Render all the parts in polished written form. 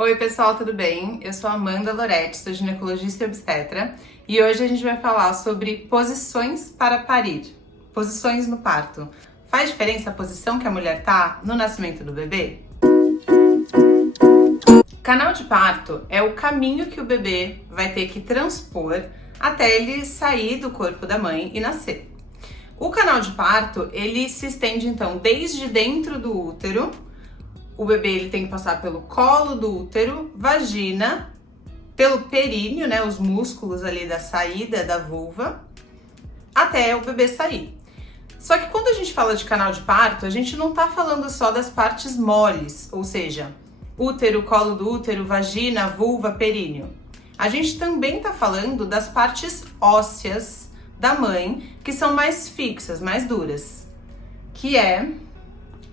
Oi pessoal, tudo bem? Eu sou Amanda Loretti, sou ginecologista e obstetra e hoje a gente vai falar sobre posições para parir, posições no parto. Faz diferença a posição que a mulher tá no nascimento do bebê? Canal de parto é o caminho que o bebê vai ter que transpor até ele sair do corpo da mãe e nascer. O canal de parto, ele se estende então desde dentro do útero. O bebê ele tem que passar pelo colo do útero, vagina, pelo períneo, né, os músculos ali da saída da vulva, até o bebê sair. Só que quando a gente fala de canal de parto, a gente não tá falando só das partes moles, ou seja, útero, colo do útero, vagina, vulva, períneo. A gente também tá falando das partes ósseas da mãe, que são mais fixas, mais duras, que é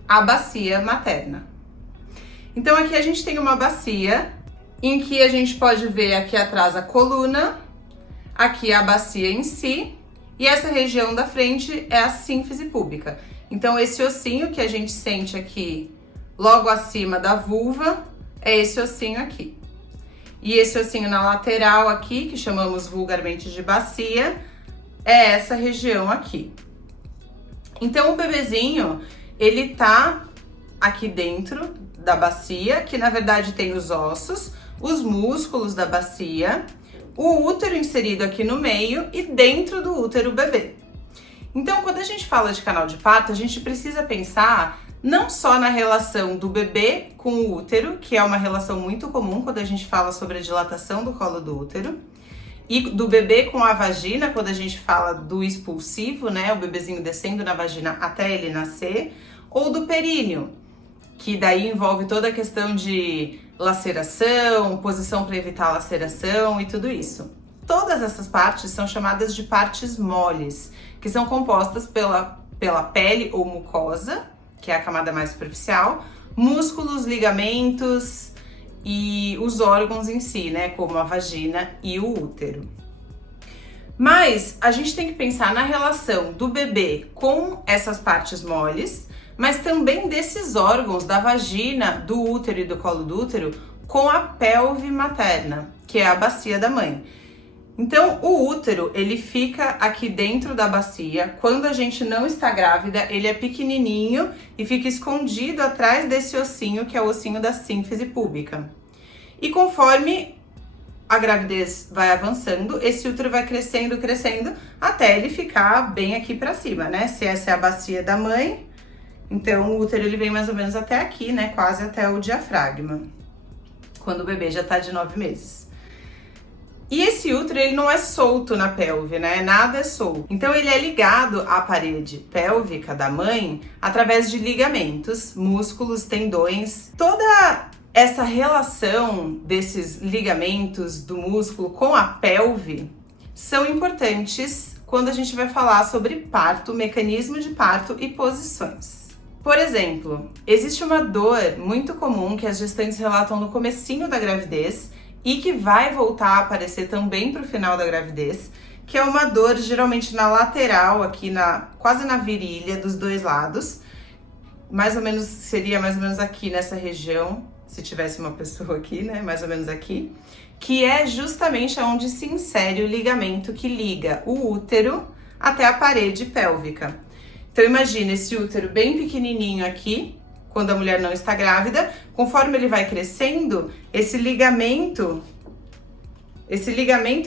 a bacia materna. Então aqui a gente tem uma bacia em que a gente pode ver aqui atrás a coluna, aqui a bacia em si, e essa região da frente é a sínfise púbica. Então esse ossinho que a gente sente aqui logo acima da vulva é esse ossinho aqui. E esse ossinho na lateral aqui, que chamamos vulgarmente de bacia, é essa região aqui. Então o bebezinho, ele tá aqui dentro da bacia, que na verdade tem os ossos, os músculos da bacia, o útero inserido aqui no meio e dentro do útero o bebê. Então, quando a gente fala de canal de parto, a gente precisa pensar não só na relação do bebê com o útero, que é uma relação muito comum quando a gente fala sobre a dilatação do colo do útero, e do bebê com a vagina, quando a gente fala do expulsivo, né, o bebezinho descendo na vagina até ele nascer, ou do períneo, que daí envolve toda a questão de laceração, posição para evitar a laceração e tudo isso. Todas essas partes são chamadas de partes moles, que são compostas pela pele ou mucosa, que é a camada mais superficial, músculos, ligamentos e os órgãos em si, né, como a vagina e o útero. Mas a gente tem que pensar na relação do bebê com essas partes moles, mas também desses órgãos da vagina, do útero e do colo do útero com a pelve materna, que é a bacia da mãe. Então, o útero, ele fica aqui dentro da bacia. Quando a gente não está grávida, ele é pequenininho e fica escondido atrás desse ossinho, que é o ossinho da sínfise púbica. E conforme a gravidez vai avançando, esse útero vai crescendo, crescendo, até ele ficar bem aqui para cima, né? Se essa é a bacia da mãe, então o útero ele vem mais ou menos até aqui, né? Quase até o diafragma, quando o bebê já tá de 9 meses. E esse útero, ele não é solto na pelve, né? Nada é solto. Então ele é ligado à parede pélvica da mãe através de ligamentos, músculos, tendões. Toda essa relação desses ligamentos do músculo com a pelve são importantes quando a gente vai falar sobre parto, mecanismo de parto e posições. Por exemplo, existe uma dor muito comum que as gestantes relatam no comecinho da gravidez e que vai voltar a aparecer também para o final da gravidez, que é uma dor geralmente na lateral, aqui quase na virilha dos dois lados, seria mais ou menos aqui nessa região, se tivesse uma pessoa aqui, né, mais ou menos aqui, que é justamente onde se insere o ligamento que liga o útero até a parede pélvica. Então imagina esse útero bem pequenininho aqui, quando a mulher não está grávida, conforme ele vai crescendo, esse ligamento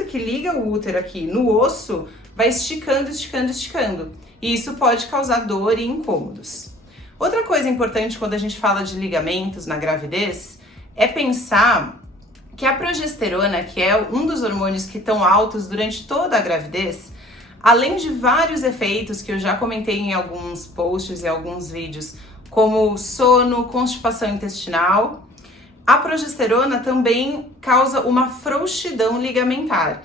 que liga o útero aqui no osso, vai esticando, esticando, esticando. E isso pode causar dor e incômodos. Outra coisa importante quando a gente fala de ligamentos na gravidez, é pensar que a progesterona, que é um dos hormônios que estão altos durante toda a gravidez, além de vários efeitos que eu já comentei em alguns posts e alguns vídeos, como sono, constipação intestinal, a progesterona também causa uma frouxidão ligamentar.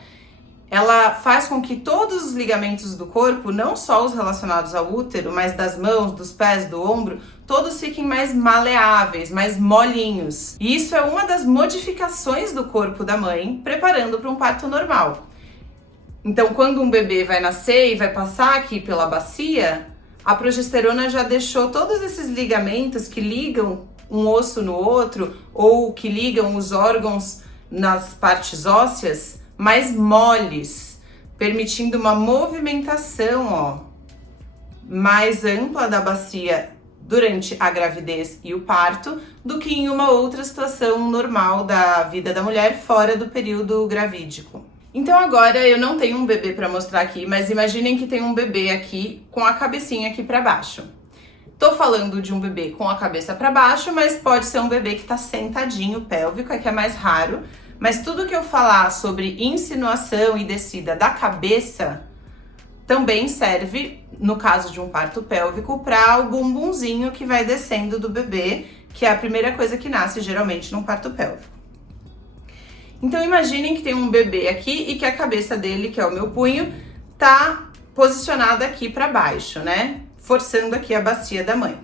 Ela faz com que todos os ligamentos do corpo, não só os relacionados ao útero, mas das mãos, dos pés, do ombro, todos fiquem mais maleáveis, mais molinhos. E isso é uma das modificações do corpo da mãe, preparando para um parto normal. Então, quando um bebê vai nascer e vai passar aqui pela bacia, a progesterona já deixou todos esses ligamentos que ligam um osso no outro ou que ligam os órgãos nas partes ósseas mais moles, permitindo uma movimentação, ó, mais ampla da bacia durante a gravidez e o parto do que em uma outra situação normal da vida da mulher fora do período gravídico. Então agora eu não tenho um bebê para mostrar aqui, mas imaginem que tem um bebê aqui com a cabecinha aqui para baixo. Tô falando de um bebê com a cabeça para baixo, mas pode ser um bebê que tá sentadinho, pélvico, é que é mais raro. Mas tudo que eu falar sobre insinuação e descida da cabeça também serve, no caso de um parto pélvico, para o bumbumzinho que vai descendo do bebê, que é a primeira coisa que nasce geralmente num parto pélvico. Então imaginem que tem um bebê aqui e que a cabeça dele, que é o meu punho, tá posicionada aqui para baixo, né? Forçando aqui a bacia da mãe.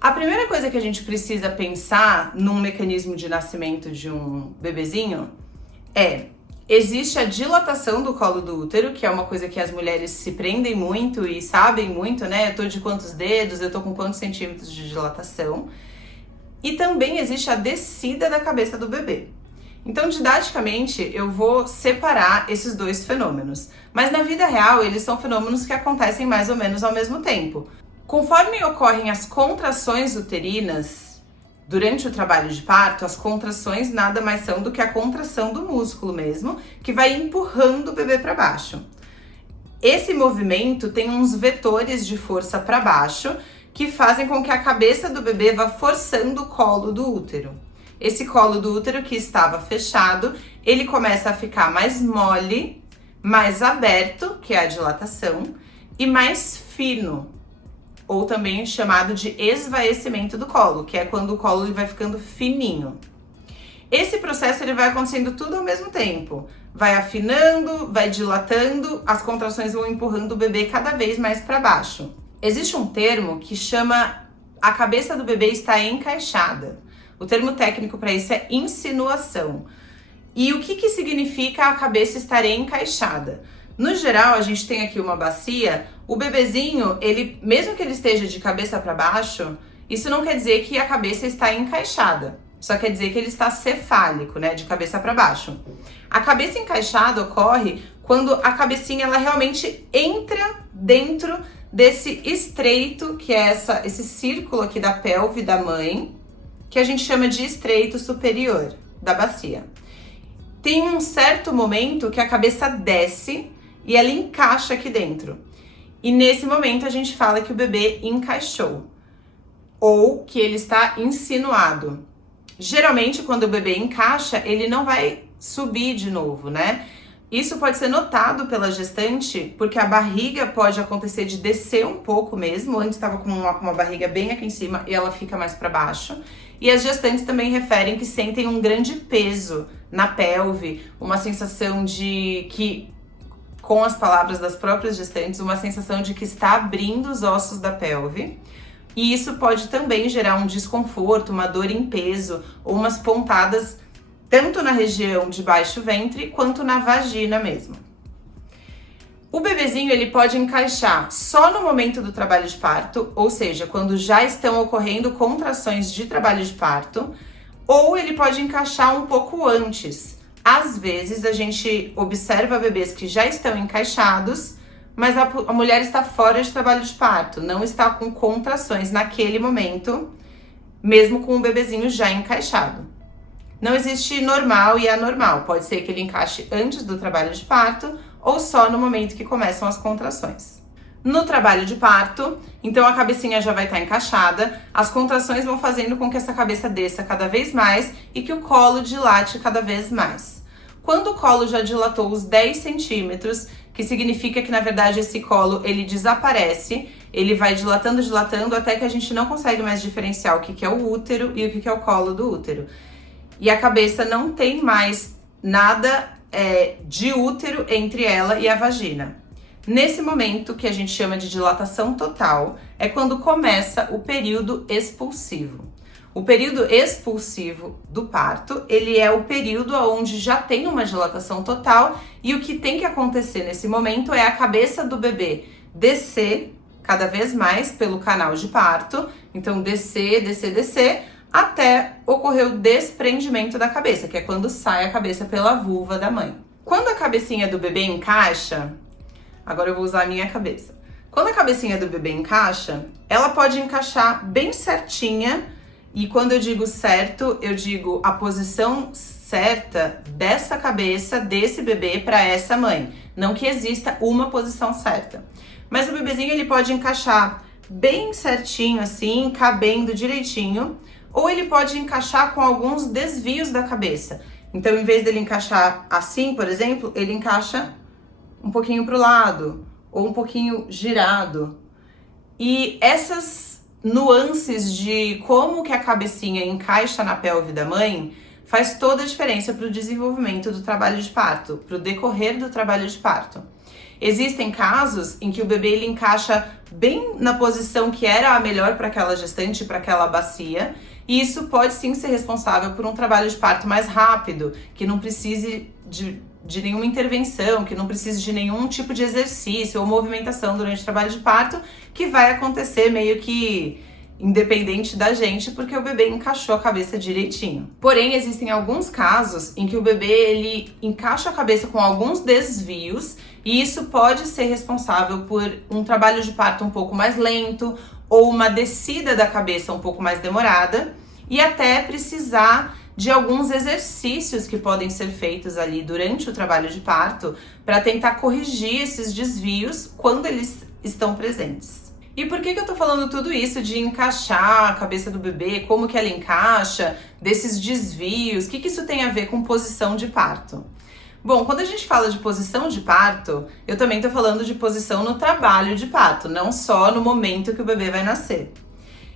A primeira coisa que a gente precisa pensar num mecanismo de nascimento de um bebezinho é: existe a dilatação do colo do útero, que é uma coisa que as mulheres se prendem muito e sabem muito, né? Eu tô de quantos dedos, eu tô com quantos centímetros de dilatação. E também existe a descida da cabeça do bebê. Então, didaticamente, eu vou separar esses dois fenômenos. Mas na vida real, eles são fenômenos que acontecem mais ou menos ao mesmo tempo. Conforme ocorrem as contrações uterinas durante o trabalho de parto, as contrações nada mais são do que a contração do músculo mesmo, que vai empurrando o bebê para baixo. Esse movimento tem uns vetores de força para baixo que fazem com que a cabeça do bebê vá forçando o colo do útero. Esse colo do útero que estava fechado, ele começa a ficar mais mole, mais aberto, que é a dilatação, e mais fino, ou também chamado de esvaecimento do colo, que é quando o colo ele vai ficando fininho. Esse processo ele vai acontecendo tudo ao mesmo tempo. Vai afinando, vai dilatando, as contrações vão empurrando o bebê cada vez mais para baixo. Existe um termo que chama a cabeça do bebê está encaixada. O termo técnico para isso é insinuação. E o que significa a cabeça estar encaixada? No geral, a gente tem aqui uma bacia, o bebezinho, ele, mesmo que ele esteja de cabeça para baixo, isso não quer dizer que a cabeça está encaixada. Só quer dizer que ele está cefálico, né, de cabeça para baixo. A cabeça encaixada ocorre quando a cabecinha ela realmente entra dentro desse estreito, que é esse círculo aqui da pelve da mãe, que a gente chama de estreito superior da bacia. Tem um certo momento que a cabeça desce e ela encaixa aqui dentro. E nesse momento a gente fala que o bebê encaixou ou que ele está insinuado. Geralmente, quando o bebê encaixa, ele não vai subir de novo, né? Isso pode ser notado pela gestante, porque a barriga pode acontecer de descer um pouco mesmo. Antes estava com uma barriga bem aqui em cima e ela fica mais para baixo. E as gestantes também referem que sentem um grande peso na pelve, uma sensação de que, com as palavras das próprias gestantes, uma sensação de que está abrindo os ossos da pelve. E isso pode também gerar um desconforto, uma dor em peso ou umas pontadas tanto na região de baixo ventre quanto na vagina mesmo. O bebezinho ele pode encaixar só no momento do trabalho de parto, ou seja, quando já estão ocorrendo contrações de trabalho de parto, ou ele pode encaixar um pouco antes. Às vezes a gente observa bebês que já estão encaixados, mas a mulher está fora de trabalho de parto, não está com contrações naquele momento, mesmo com o bebezinho já encaixado. Não existe normal e anormal, pode ser que ele encaixe antes do trabalho de parto ou só no momento que começam as contrações. No trabalho de parto, então a cabecinha já vai estar encaixada, as contrações vão fazendo com que essa cabeça desça cada vez mais e que o colo dilate cada vez mais. Quando o colo já dilatou os 10 centímetros, que significa que na verdade esse colo ele desaparece, ele vai dilatando, dilatando até que a gente não consegue mais diferenciar o que é o útero e o que é o colo do útero. E a cabeça não tem mais nada de útero entre ela e a vagina. Nesse momento, que a gente chama de dilatação total, é quando começa o período expulsivo. O período expulsivo do parto, ele é o período onde já tem uma dilatação total e o que tem que acontecer nesse momento é a cabeça do bebê descer cada vez mais pelo canal de parto, então descer, descer, descer, até ocorrer o desprendimento da cabeça, que é quando sai a cabeça pela vulva da mãe. Quando a cabecinha do bebê encaixa, agora eu vou usar a minha cabeça. Quando a cabecinha do bebê encaixa, ela pode encaixar bem certinha, e quando eu digo certo, eu digo a posição certa dessa cabeça, desse bebê para essa mãe. Não que exista uma posição certa. Mas o bebezinho ele pode encaixar bem certinho assim, cabendo direitinho, ou ele pode encaixar com alguns desvios da cabeça. Então, em vez dele encaixar assim, por exemplo, ele encaixa um pouquinho para o lado, ou um pouquinho girado. E essas nuances de como que a cabecinha encaixa na pelve da mãe faz toda a diferença para o desenvolvimento do trabalho de parto, para o decorrer do trabalho de parto. Existem casos em que o bebê ele encaixa bem na posição que era a melhor para aquela gestante, para aquela bacia, e isso pode sim ser responsável por um trabalho de parto mais rápido, que não precise de nenhuma intervenção, que não precise de nenhum tipo de exercício ou movimentação durante o trabalho de parto, que vai acontecer meio que independente da gente, porque o bebê encaixou a cabeça direitinho. Porém, existem alguns casos em que o bebê ele encaixa a cabeça com alguns desvios, e isso pode ser responsável por um trabalho de parto um pouco mais lento, ou uma descida da cabeça um pouco mais demorada, e até precisar de alguns exercícios que podem ser feitos ali durante o trabalho de parto para tentar corrigir esses desvios quando eles estão presentes. E por que eu tô falando tudo isso de encaixar a cabeça do bebê, como que ela encaixa, desses desvios, o que isso tem a ver com posição de parto? Bom, quando a gente fala de posição de parto, eu também tô falando de posição no trabalho de parto, não só no momento que o bebê vai nascer.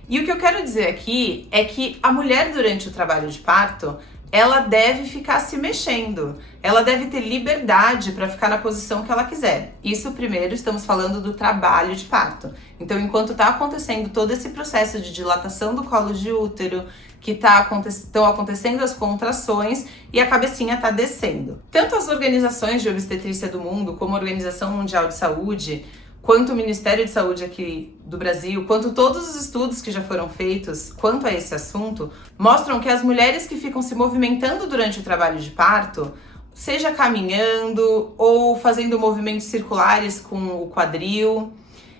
E o que eu quero dizer aqui é que a mulher durante o trabalho de parto, ela deve ficar se mexendo, ela deve ter liberdade para ficar na posição que ela quiser. Isso primeiro, estamos falando do trabalho de parto. Então, enquanto está acontecendo todo esse processo de dilatação do colo de útero, que estão acontecendo as contrações e a cabecinha está descendo. Tanto as organizações de obstetrícia do mundo, como a Organização Mundial de Saúde, quanto o Ministério de Saúde aqui do Brasil, quanto todos os estudos que já foram feitos quanto a esse assunto, mostram que as mulheres que ficam se movimentando durante o trabalho de parto, seja caminhando ou fazendo movimentos circulares com o quadril,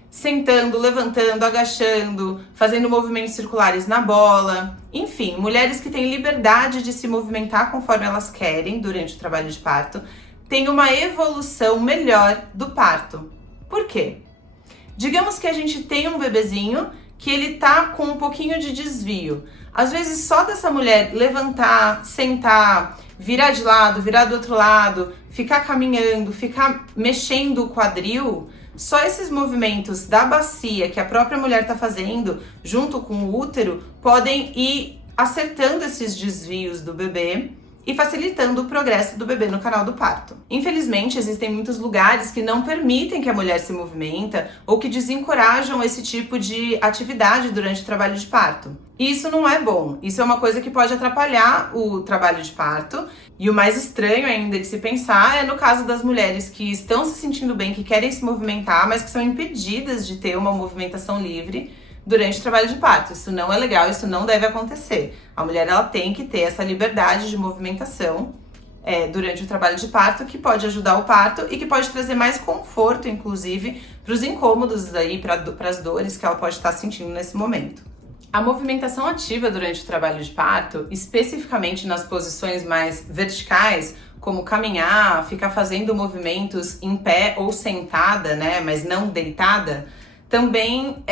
sentando, levantando, agachando, fazendo movimentos circulares na bola, enfim, mulheres que têm liberdade de se movimentar conforme elas querem durante o trabalho de parto, têm uma evolução melhor do parto. Por quê? Digamos que a gente tem um bebezinho que ele tá com um pouquinho de desvio. Às vezes só dessa mulher levantar, sentar, virar de lado, virar do outro lado, ficar caminhando, ficar mexendo o quadril, só esses movimentos da bacia que a própria mulher tá fazendo junto com o útero podem ir acertando esses desvios do bebê e facilitando o progresso do bebê no canal do parto. Infelizmente, existem muitos lugares que não permitem que a mulher se movimenta ou que desencorajam esse tipo de atividade durante o trabalho de parto. E isso não é bom, isso é uma coisa que pode atrapalhar o trabalho de parto. E o mais estranho ainda de se pensar é no caso das mulheres que estão se sentindo bem, que querem se movimentar, mas que são impedidas de ter uma movimentação livre durante o trabalho de parto. Isso não é legal, isso não deve acontecer. A mulher ela tem que ter essa liberdade de movimentação durante o trabalho de parto, que pode ajudar o parto e que pode trazer mais conforto, inclusive, para os incômodos aí, para as dores que ela pode estar sentindo nesse momento. A movimentação ativa durante o trabalho de parto, especificamente nas posições mais verticais, como caminhar, ficar fazendo movimentos em pé ou sentada, né, mas não deitada, também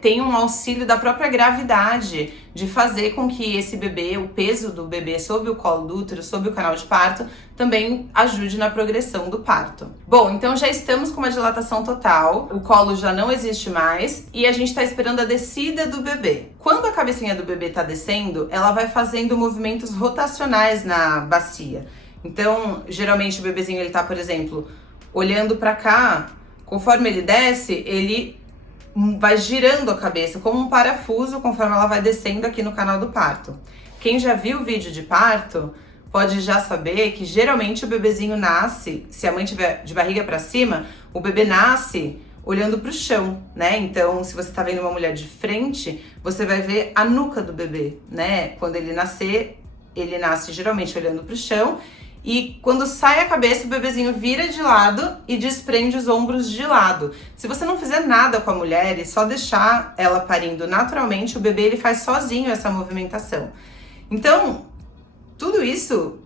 tem um auxílio da própria gravidade de fazer com que esse bebê, o peso do bebê sob o colo do útero, sob o canal de parto, também ajude na progressão do parto. Bom, então já estamos com uma dilatação total, o colo já não existe mais e a gente está esperando a descida do bebê. Quando a cabecinha do bebê está descendo, ela vai fazendo movimentos rotacionais na bacia. Então, geralmente o bebezinho ele tá, por exemplo, olhando para cá, conforme ele desce, ele vai girando a cabeça como um parafuso conforme ela vai descendo aqui no canal do parto. Quem já viu o vídeo de parto pode já saber que geralmente o bebezinho nasce, se a mãe tiver de barriga para cima, o bebê nasce olhando para o chão, né? Então, se você tá vendo uma mulher de frente, você vai ver a nuca do bebê, né? Quando ele nascer, ele nasce geralmente olhando para o chão, e quando sai a cabeça, o bebezinho vira de lado e desprende os ombros de lado. Se você não fizer nada com a mulher e só deixar ela parindo naturalmente, o bebê ele faz sozinho essa movimentação. Então, tudo isso,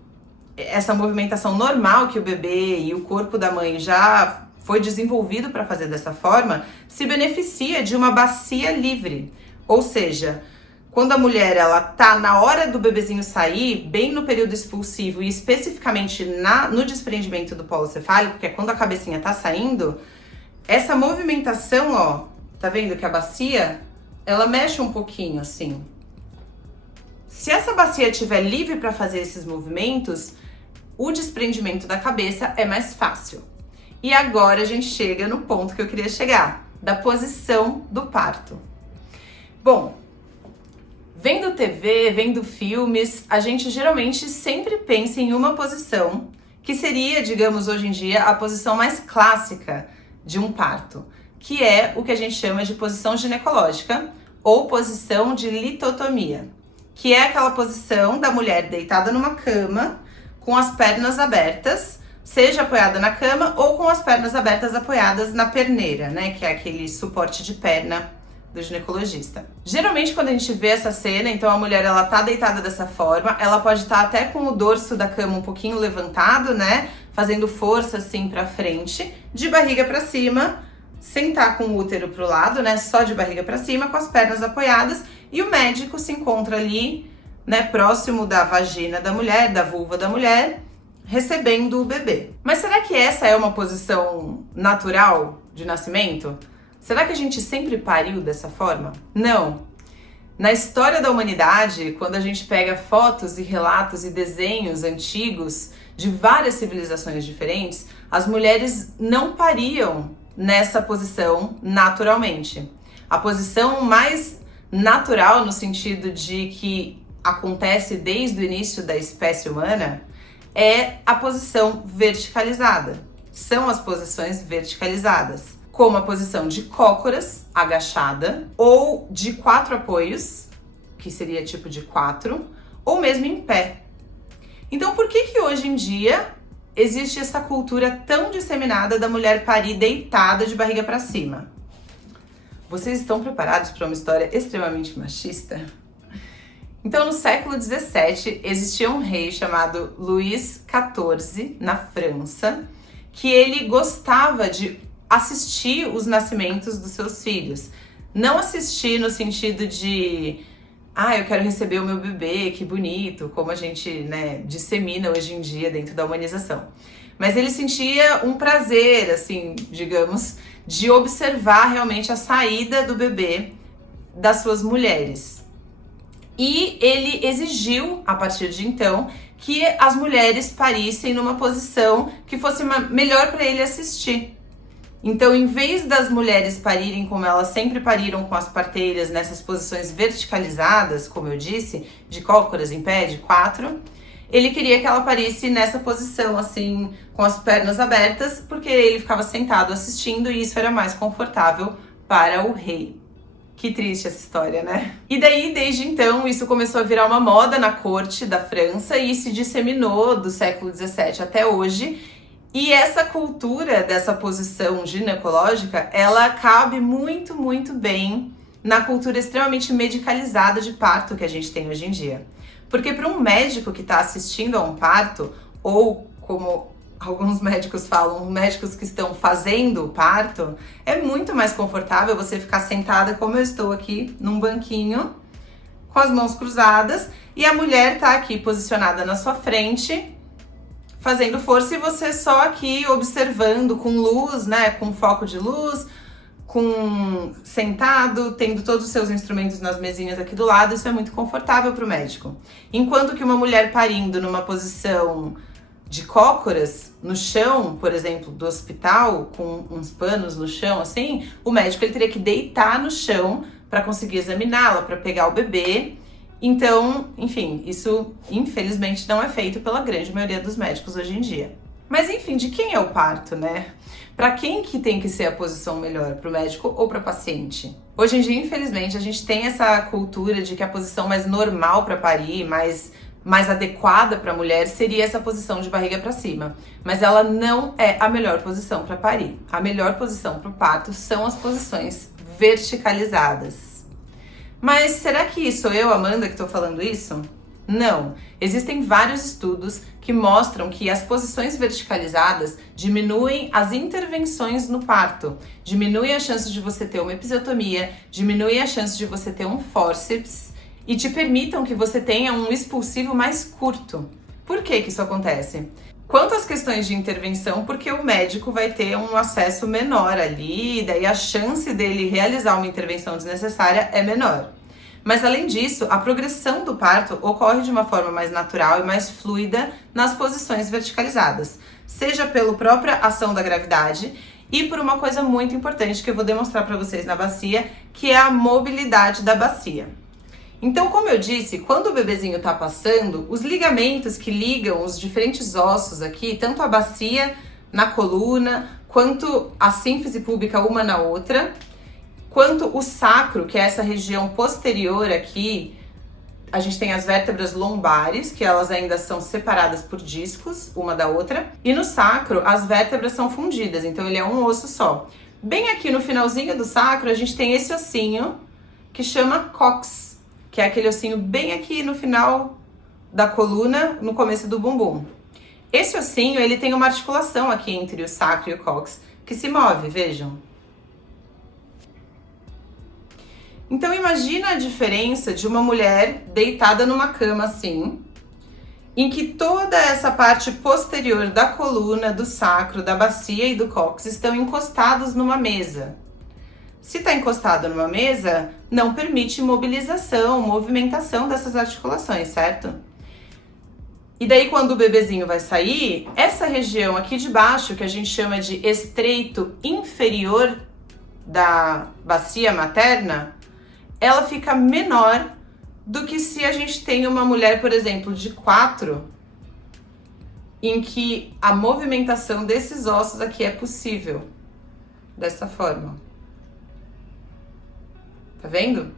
essa movimentação normal que o bebê e o corpo da mãe já foi desenvolvido para fazer dessa forma, se beneficia de uma bacia livre. Ou seja, quando a mulher ela tá na hora do bebezinho sair, bem no período expulsivo e especificamente no desprendimento do polo cefálico, que é quando a cabecinha tá saindo, essa movimentação, ó, tá vendo que a bacia, ela mexe um pouquinho assim. Se essa bacia estiver livre para fazer esses movimentos, o desprendimento da cabeça é mais fácil. E agora a gente chega no ponto que eu queria chegar, da posição do parto. Bom, vendo TV, vendo filmes, a gente geralmente sempre pensa em uma posição que seria, digamos, hoje em dia, a posição mais clássica de um parto, que é o que a gente chama de posição ginecológica ou posição de litotomia, que é aquela posição da mulher deitada numa cama com as pernas abertas, seja apoiada na cama ou com as pernas abertas apoiadas na perneira, né, que é aquele suporte de perna do ginecologista. Geralmente quando a gente vê essa cena, então a mulher ela tá deitada dessa forma, ela pode estar até com o dorso da cama um pouquinho levantado, né, fazendo força assim pra frente, de barriga pra cima, sentar com o útero pro lado, né, só de barriga pra cima, com as pernas apoiadas, e o médico se encontra ali, né, próximo da vagina da mulher, da vulva da mulher, recebendo o bebê. Mas será que essa é uma posição natural de nascimento? Será que a gente sempre pariu dessa forma? Não. Na história da humanidade, quando a gente pega fotos e relatos e desenhos antigos de várias civilizações diferentes, as mulheres não pariam nessa posição naturalmente. A posição mais natural, no sentido de que acontece desde o início da espécie humana, é a posição verticalizada. São as posições verticalizadas, como a posição de cócoras, agachada, ou de 4 apoios, que seria tipo de 4, ou mesmo em pé. Então, por que hoje em dia existe essa cultura tão disseminada da mulher parir deitada de barriga para cima? Vocês estão preparados para uma história extremamente machista? Então, no século XVII, existia um rei chamado Luís XIV, na França, que ele gostava de assistir os nascimentos dos seus filhos. Não assistir no sentido de, eu quero receber o meu bebê, que bonito, como a gente, né, dissemina hoje em dia dentro da humanização. Mas ele sentia um prazer, assim, digamos, de observar realmente a saída do bebê das suas mulheres. E ele exigiu, a partir de então, que as mulheres parissem numa posição que fosse melhor para ele assistir. Então, em vez das mulheres parirem como elas sempre pariram com as parteiras, nessas posições verticalizadas, como eu disse, de cócoras em pé, de 4, ele queria que ela parisse nessa posição, assim, com as pernas abertas, porque ele ficava sentado assistindo e isso era mais confortável para o rei. Que triste essa história, né? E daí, desde então, isso começou a virar uma moda na corte da França e se disseminou do século XVII até hoje. E essa cultura dessa posição ginecológica, ela cabe muito, muito bem na cultura extremamente medicalizada de parto que a gente tem hoje em dia. Porque para um médico que está assistindo a um parto, ou como alguns médicos falam, médicos que estão fazendo o parto, é muito mais confortável você ficar sentada como eu estou aqui, num banquinho, com as mãos cruzadas, e a mulher tá aqui posicionada na sua frente, fazendo força, e você só aqui observando com luz, né, com foco de luz, sentado, tendo todos os seus instrumentos nas mesinhas aqui do lado. Isso é muito confortável para o médico. Enquanto que uma mulher parindo numa posição de cócoras no chão, por exemplo, do hospital, com uns panos no chão, assim, o médico ele teria que deitar no chão para conseguir examiná-la, para pegar o bebê. Então, enfim, isso infelizmente não é feito pela grande maioria dos médicos hoje em dia. Mas enfim, de quem é o parto, né? Para quem que tem que ser a posição melhor? Para o médico ou para o paciente? Hoje em dia, infelizmente, a gente tem essa cultura de que a posição mais normal para parir, mais adequada para a mulher seria essa posição de barriga para cima. Mas ela não é a melhor posição para parir. A melhor posição para o parto são as posições verticalizadas. Mas será que sou eu, Amanda, que estou falando isso? Não. Existem vários estudos que mostram que as posições verticalizadas diminuem as intervenções no parto, diminuem a chance de você ter uma episiotomia, diminuem a chance de você ter um fórceps e te permitam que você tenha um expulsivo mais curto. Por que que isso acontece? Quanto às questões de intervenção, porque o médico vai ter um acesso menor ali, daí a chance dele realizar uma intervenção desnecessária é menor. Mas além disso, a progressão do parto ocorre de uma forma mais natural e mais fluida nas posições verticalizadas, seja pela própria ação da gravidade e por uma coisa muito importante que eu vou demonstrar para vocês na bacia, que é a mobilidade da bacia. Então, como eu disse, quando o bebezinho está passando, os ligamentos que ligam os diferentes ossos aqui, tanto a bacia na coluna, quanto a sínfise púbica uma na outra, quanto o sacro, que é essa região posterior aqui, a gente tem as vértebras lombares, que elas ainda são separadas por discos, uma da outra, e no sacro as vértebras são fundidas, então ele é um osso só. Bem aqui no finalzinho do sacro a gente tem esse ossinho que chama cox, que é aquele ossinho bem aqui no final da coluna, no começo do bumbum. Esse ossinho, ele tem uma articulação aqui entre o sacro e o cox, que se move, vejam. Então imagina a diferença de uma mulher deitada numa cama assim, em que toda essa parte posterior da coluna, do sacro, da bacia e do cóccix estão encostados numa mesa. Se está encostado numa mesa, não permite mobilização, movimentação dessas articulações, certo? E daí quando o bebezinho vai sair, essa região aqui de baixo, que a gente chama de estreito inferior da bacia materna, ela fica menor do que se a gente tem uma mulher, por exemplo, de 4, em que a movimentação desses ossos aqui é possível, dessa forma. Tá vendo?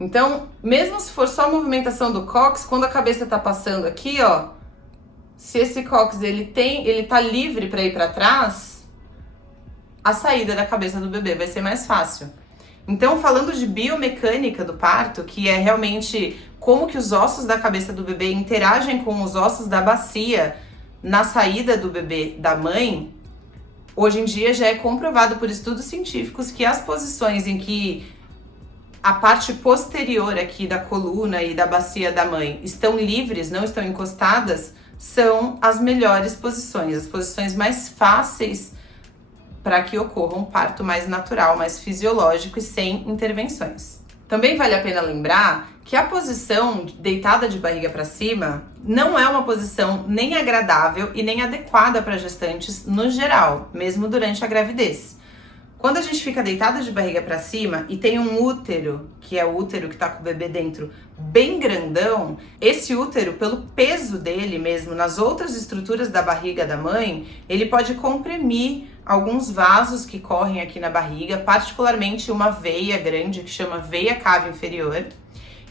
Então, mesmo se for só a movimentação do cóccix, quando a cabeça tá passando aqui, ó, se esse cóccix ele tá livre para ir para trás, a saída da cabeça do bebê vai ser mais fácil. Então, falando de biomecânica do parto, que é realmente como que os ossos da cabeça do bebê interagem com os ossos da bacia na saída do bebê da mãe, hoje em dia já é comprovado por estudos científicos que as posições em que a parte posterior aqui da coluna e da bacia da mãe estão livres, não estão encostadas, são as melhores posições, as posições mais fáceis para que ocorra um parto mais natural, mais fisiológico e sem intervenções. Também vale a pena lembrar que a posição deitada de barriga para cima não é uma posição nem agradável e nem adequada para gestantes no geral, mesmo durante a gravidez. Quando a gente fica deitada de barriga para cima e tem um útero, que é o útero que tá com o bebê dentro, bem grandão, esse útero, pelo peso dele mesmo, nas outras estruturas da barriga da mãe, ele pode comprimir alguns vasos que correm aqui na barriga, particularmente uma veia grande que chama veia cava inferior,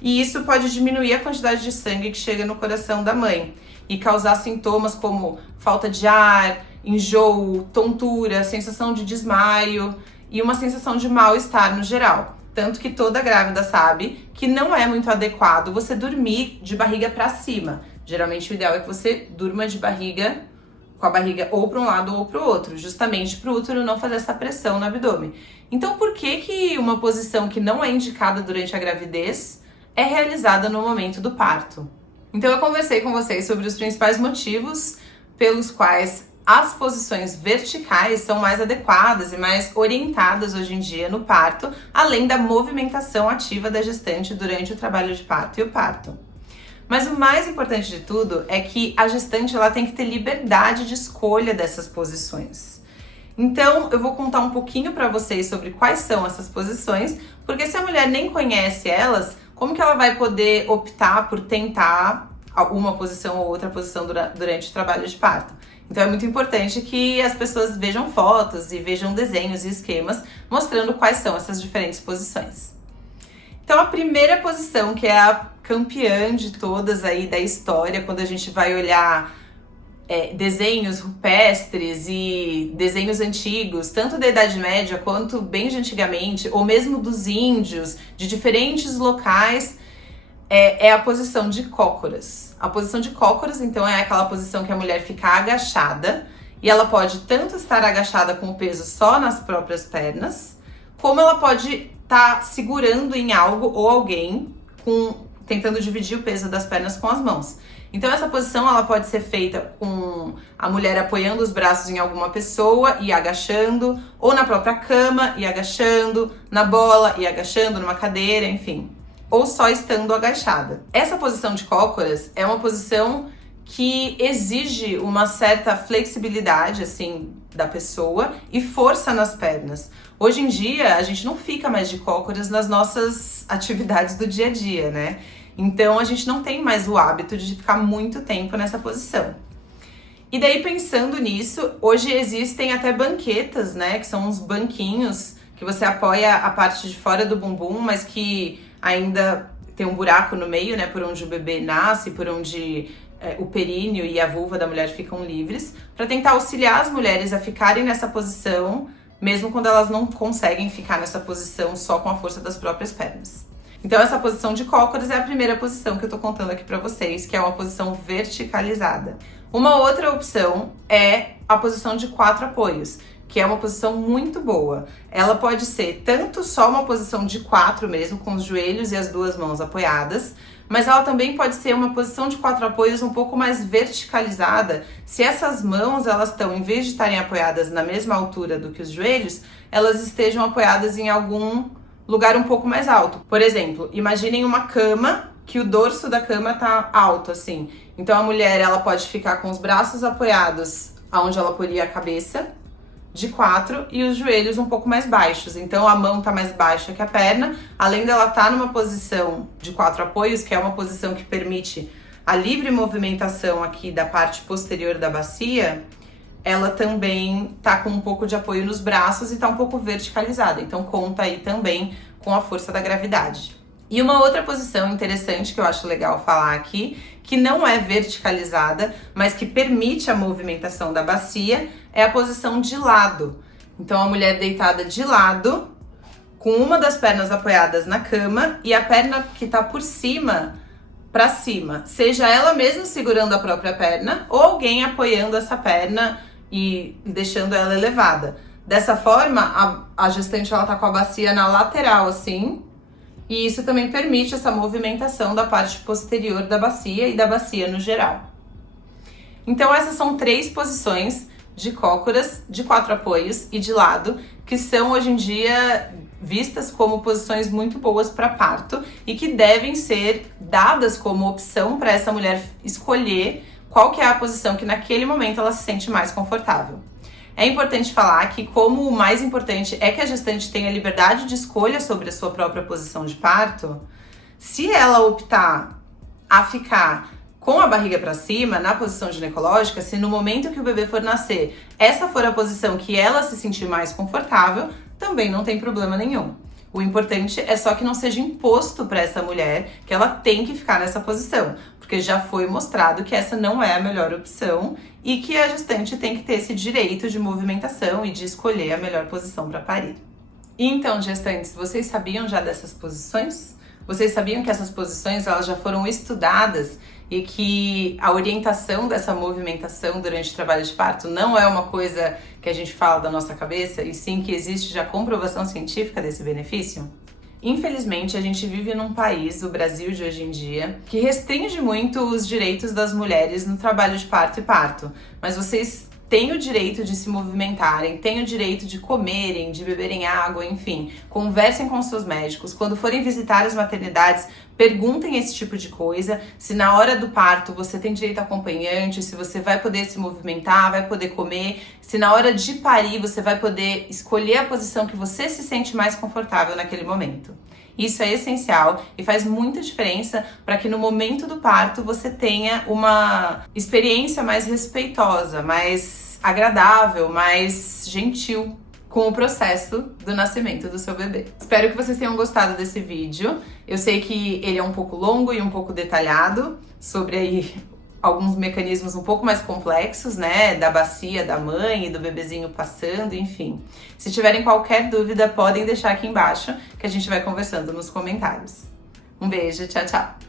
e isso pode diminuir a quantidade de sangue que chega no coração da mãe e causar sintomas como falta de ar, enjoo, tontura, sensação de desmaio e uma sensação de mal-estar no geral. Tanto que toda grávida sabe que não é muito adequado você dormir de barriga para cima. Geralmente o ideal é que você durma de barriga, com a barriga ou para um lado ou para o outro, justamente para o útero não fazer essa pressão no abdômen. Então por que uma posição que não é indicada durante a gravidez é realizada no momento do parto? Então eu conversei com vocês sobre os principais motivos pelos quais as posições verticais são mais adequadas e mais orientadas hoje em dia no parto, além da movimentação ativa da gestante durante o trabalho de parto e o parto. Mas o mais importante de tudo é que a gestante ela tem que ter liberdade de escolha dessas posições. Então, eu vou contar um pouquinho para vocês sobre quais são essas posições, porque se a mulher nem conhece elas, como que ela vai poder optar por tentar uma posição ou outra posição durante o trabalho de parto. Então é muito importante que as pessoas vejam fotos e vejam desenhos e esquemas mostrando quais são essas diferentes posições. Então a primeira posição, que é a campeã de todas aí da história, quando a gente vai olhar desenhos rupestres e desenhos antigos, tanto da Idade Média quanto bem de antigamente, ou mesmo dos índios, de diferentes locais, é a posição de cócoras. A posição de cócoras, então, é aquela posição que a mulher fica agachada, e ela pode tanto estar agachada com o peso só nas próprias pernas, como ela pode estar segurando em algo ou alguém, tentando dividir o peso das pernas com as mãos. Então essa posição ela pode ser feita com a mulher apoiando os braços em alguma pessoa e agachando, ou na própria cama e agachando, na bola e agachando, numa cadeira, enfim. Ou só estando agachada. Essa posição de cócoras é uma posição que exige uma certa flexibilidade, assim, da pessoa e força nas pernas. Hoje em dia, a gente não fica mais de cócoras nas nossas atividades do dia a dia, né? Então, a gente não tem mais o hábito de ficar muito tempo nessa posição. E daí, pensando nisso, hoje existem até banquetas, né? Que são uns banquinhos que você apoia a parte de fora do bumbum, mas que ainda tem um buraco no meio, né? Por onde o bebê nasce, por onde o períneo e a vulva da mulher ficam livres, para tentar auxiliar as mulheres a ficarem nessa posição, mesmo quando elas não conseguem ficar nessa posição só com a força das próprias pernas. Então essa posição de cócoras é a primeira posição que eu tô contando aqui pra vocês, que é uma posição verticalizada. Uma outra opção é a posição de 4 apoios, que é uma posição muito boa. Ela pode ser tanto só uma posição de 4 mesmo, com os joelhos e as 2 mãos apoiadas, mas ela também pode ser uma posição de 4 apoios um pouco mais verticalizada, se essas mãos, elas estão, em vez de estarem apoiadas na mesma altura do que os joelhos, elas estejam apoiadas em algum lugar um pouco mais alto. Por exemplo, imaginem uma cama que o dorso da cama tá alto, assim. Então a mulher, ela pode ficar com os braços apoiados aonde ela poria a cabeça, de 4, e os joelhos um pouco mais baixos. Então a mão tá mais baixa que a perna, além dela estar numa posição de 4 apoios, que é uma posição que permite a livre movimentação aqui da parte posterior da bacia, ela também tá com um pouco de apoio nos braços e tá um pouco verticalizada. Então conta aí também com a força da gravidade. E uma outra posição interessante que eu acho legal falar aqui, que não é verticalizada, mas que permite a movimentação da bacia, é a posição de lado. Então a mulher deitada de lado, com uma das pernas apoiadas na cama e a perna que tá por cima para cima, seja ela mesma segurando a própria perna ou alguém apoiando essa perna e deixando ela elevada. Dessa forma, a gestante ela tá com a bacia na lateral assim, e isso também permite essa movimentação da parte posterior da bacia e da bacia no geral. Então essas são 3 posições de cócoras, de 4 apoios e de lado, que são hoje em dia vistas como posições muito boas para parto e que devem ser dadas como opção para essa mulher escolher qual que é a posição que naquele momento ela se sente mais confortável. É importante falar que, como o mais importante é que a gestante tenha liberdade de escolha sobre a sua própria posição de parto, se ela optar a ficar com a barriga para cima, na posição ginecológica, se no momento que o bebê for nascer, essa for a posição que ela se sentir mais confortável, também não tem problema nenhum. O importante é só que não seja imposto para essa mulher que ela tem que ficar nessa posição, porque já foi mostrado que essa não é a melhor opção e que a gestante tem que ter esse direito de movimentação e de escolher a melhor posição para parir. E então, gestantes, vocês sabiam já dessas posições? Vocês sabiam que essas posições elas já foram estudadas e que a orientação dessa movimentação durante o trabalho de parto não é uma coisa que a gente fala da nossa cabeça, e sim que existe já comprovação científica desse benefício? Infelizmente, a gente vive num país, o Brasil de hoje em dia, que restringe muito os direitos das mulheres no trabalho de parto e parto. Mas vocês têm o direito de se movimentarem, têm o direito de comerem, de beberem água, enfim. Conversem com seus médicos. Quando forem visitar as maternidades, perguntem esse tipo de coisa. Se na hora do parto você tem direito a acompanhante, se você vai poder se movimentar, vai poder comer. Se na hora de parir você vai poder escolher a posição que você se sente mais confortável naquele momento. Isso é essencial e faz muita diferença para que no momento do parto você tenha uma experiência mais respeitosa, mais agradável, mais gentil com o processo do nascimento do seu bebê. Espero que vocês tenham gostado desse vídeo. Eu sei que ele é um pouco longo e um pouco detalhado sobre aí alguns mecanismos um pouco mais complexos, né, da bacia da mãe e do bebezinho passando, enfim. Se tiverem qualquer dúvida, podem deixar aqui embaixo que a gente vai conversando nos comentários. Um beijo, tchau, tchau!